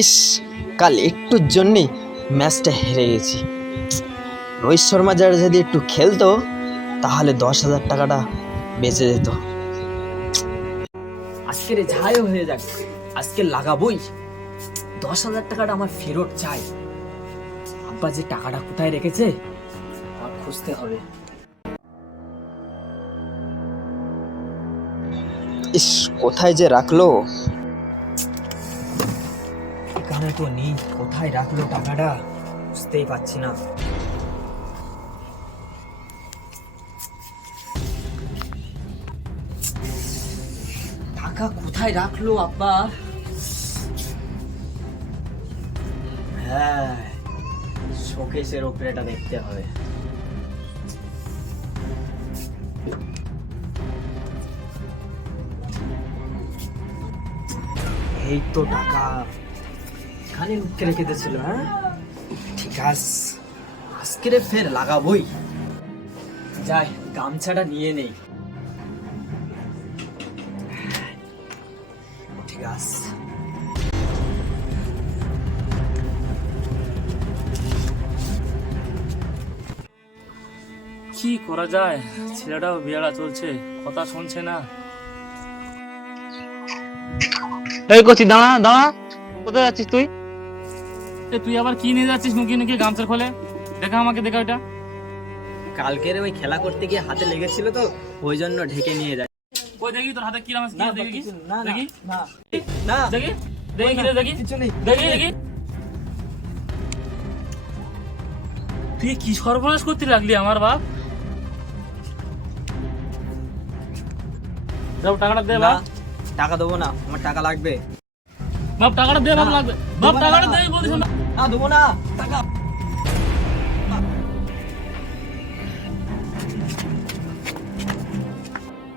ইস, কাল একটুর জন্যেই ম্যাচটা হেরে গেছি। রোহিত শর্মা যারা যদি একটু খেলতো তাহলে 10,000 টাকাটা বেঁচে যেত। আজকের যাই হয়ে যাক, আজকে লাগাবোই। 10,000 টাকাটা আমার ফেরত চাই। আব্বা যে টাকাটা কোথায় রেখেছে আমার খুঁজতে হবে। ইস, কোথায় যে রাখলো? এখানে তো নেই, কোথায় রাখলো টাকাটা বুঝতেই পারছি না। টাকা কোথায় রাখলো আব্বা? হ্যাঁ, শোকেসের উপরে এটা দেখতে হবে। এই তো টাকা এখানে লুকিয়ে রেখে দিয়েছিল। হ্যাঁ ঠিক আছে, আজকে ফের লাগাবোই। যাই, গামছাটা নিয়ে নেই। ঠিক আছে, কি করা যায়? ছেলেটাও বিয়ারা চলছে, কথা শুনছে না। এই করছি, দাঁড়া দাঁড়া, কোথায় যাচ্ছিস তুই? তুই আবার কি নিয়ে যাচ্ছিস নুকিয়ে নুকিয়ে গামছার খোলে? দেখা আমাকে, দেখা ওইটা। কালকের ওই খেলা করতে গিয়ে হাতে লেগেছিল তো, ওই জন্য ঢেকে নিয়ে যায়। ওই দেখি তোর হাতে কি রাম আছে, দেখি দেখি না দেখি না না, দেখি দেখি কি রে, দেখি কিছু নেই। দেখি দেখি। তুই কি সর্বনাশ করতে লাগলি আমার বাপ? বাপ টাকাটা দে না, বাপ। টাকা দেবো না, আমার টাকা লাগবে। বাপ টাকাটা দে, বাপ না, লাগবে। বাপ দেবো টাকাটা না, দে বলছিস না? না দেবো না টাকা।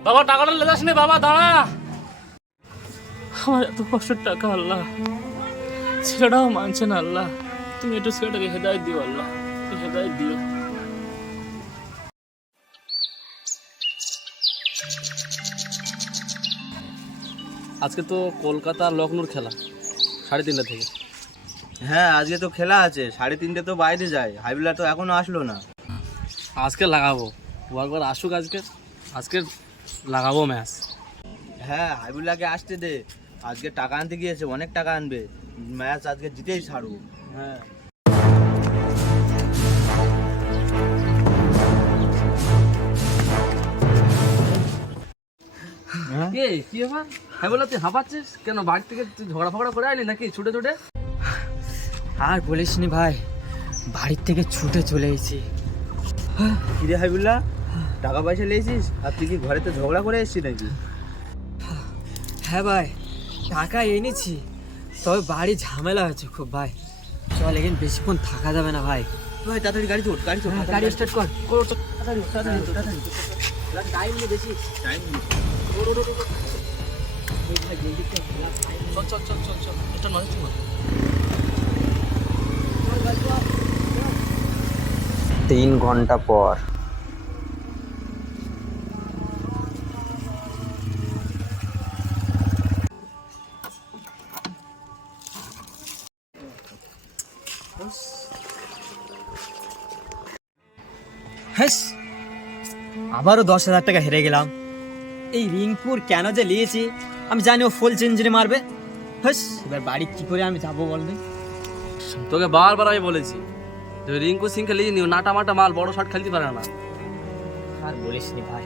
বাবা টাকাটা লে যাস নে বাবা, দাঁড়া। আমার এত কষ্টের টাকা আল্লাহ, ছেলেটাও মানছে না আল্লাহ। তুমি একটু ছেলেটাকে হেদায়েত দিও আল্লাহ, তুমি হেদায়েত দিও। আজকে তো কলকাতা লখনৌর খেলা 3:30 থেকে। হ্যাঁ, আজকে তো খেলা আছে, 3:30 তো বাইরে যায়। হাবিলা তো এখনো আসলো না। আজকে লাগাবো, ও একবার আসুক। আজকে লাগাবো ম্যাচ। হ্যাঁ, হাবিবুল্লাহকে আসতে দে। আজকে টাকা আনতে গিয়েছে, অনেক টাকা আনবে। ম্যাচ আজকে জিতেই ছাড়বো। হ্যাঁ, কি ব্যাপার? হ্যাঁ বলে তুই হাঁপাচ্ছিস কেন? বাড়ি থেকে তুই ঝগড়া ফগড়া করে আইলি নাকি ছুটে ছুটে? আর বলিস নি ভাই, বাড়ির থেকে ছুটে চলে এসেছি। কিরে হাবিবুল্লাহ, টাকা পয়সা নিয়েছিস? আর তুই কি ঘরেতে ঝগড়া করে এসেছিস নাকি? হ্যাঁ ভাই, টাকা এনেছি, তবে বাড়ি ঝামেলা হয়েছে খুব ভাই। চল, এখানে বেশিক্ষণ থাকা যাবে না ভাই। ভাই তাড়াতাড়ি গাড়ি চোট, গাড়ি চোট, হ্যাঁ, গাড়ি স্টার্ট কর। টাইম নেই বেশি, টাইম নেই। চল চল চল চল চল, এটা নয় চল। 3 ঘন্টা পর। হ্যাঁ, আবারও 10,000 টাকা হেরে গেলাম। এই রিংপুর কেন যে নিয়েছি আমি জানি, ও ফুল চেঞ্জারি মারবে। হ্যাঁ, এবার বাড়ি কি করে আমি যাবো বলবে? তোকে বারবার আমি বলেছি যে রিঙ্কু সিং খেলে নিও, নাটা মাটা মাল, বড় শট খেলতে পারে না। আর বলিস নি ভাই।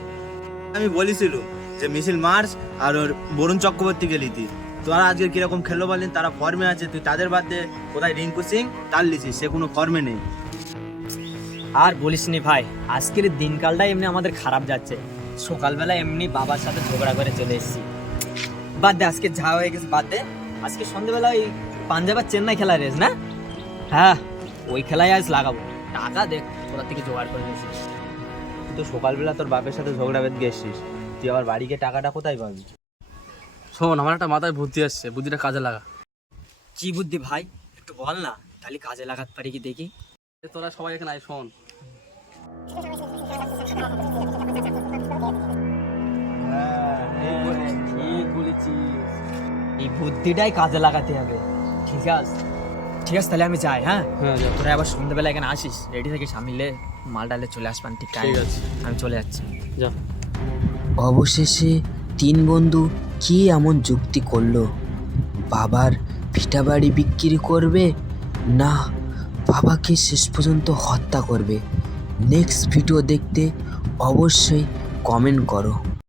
আমি বলেছিল যে মিছিল মার্চ আর ওর বরুণ চক্রবর্তীকে লিতি। তোরা আজকে কিরকম খেললো বলেন? তারা ফর্মে আছে, তুই তাদের বাদ দিয়ে কোথায় রিঙ্কু সিং তার লিছিস, সে কোনো ফর্মে নেই। আর বলিস নি ভাই, আজকের দিনকালটা এমনি আমাদের খারাপ যাচ্ছে। সকালবেলা এমনি বাবার সাথে ঝগড়া করে চলে এসেছি। বাদ দে, আজকে যা হয়ে গেছে বাদ দে। আজকে সন্ধ্যেবেলা ওই পাঞ্জাব আর চেন্নাই খেলা রেস না? হ্যাঁ, ওই খেলায় আজ লাগাবো। টাকা দেখ কোথা থেকে জোগাড় করে নিয়েছিস। তুই তো সকালবেলা তোর বাপের সাথে ঝগড়া বেঁধে গেছিস, তুই আবার বাড়ি গিয়ে টাকাটা কোথায় পাবি? শোন, আমার একটা মাথায় বুদ্ধি আসছে, বুদ্ধিটা কাজে লাগা। কি বুদ্ধি ভাই, একটু বল না, তাহলে কাজে লাগাতে পারি কি দেখি। তোরা সবাই এখানে আয়, শোন। ঠিক বলেছিস, এই বুদ্ধিটাই কাজে লাগাতে হবে। ঠিক আছে ঠিক আছে, তাহলে আমি যাই। হ্যাঁ, হ্যাঁ যা। তোরা আবার সন্ধ্যাবেলা এখানে আসিস, রেডি থেকে সামিলে মাল ডালে চলে আসবান ঠিক ঠিক আছে। আমি চলে যাচ্ছি। যা। অবশেষে তিন বন্ধু কি এমন যুক্তি করলো? বাবার ভিটা বাড়ি বিক্রি করবে, না বাবাকে শেষ পর্যন্ত হত্যা করবে? নেক্সট ভিডিও দেখতে অবশ্যই কমেন্ট করো।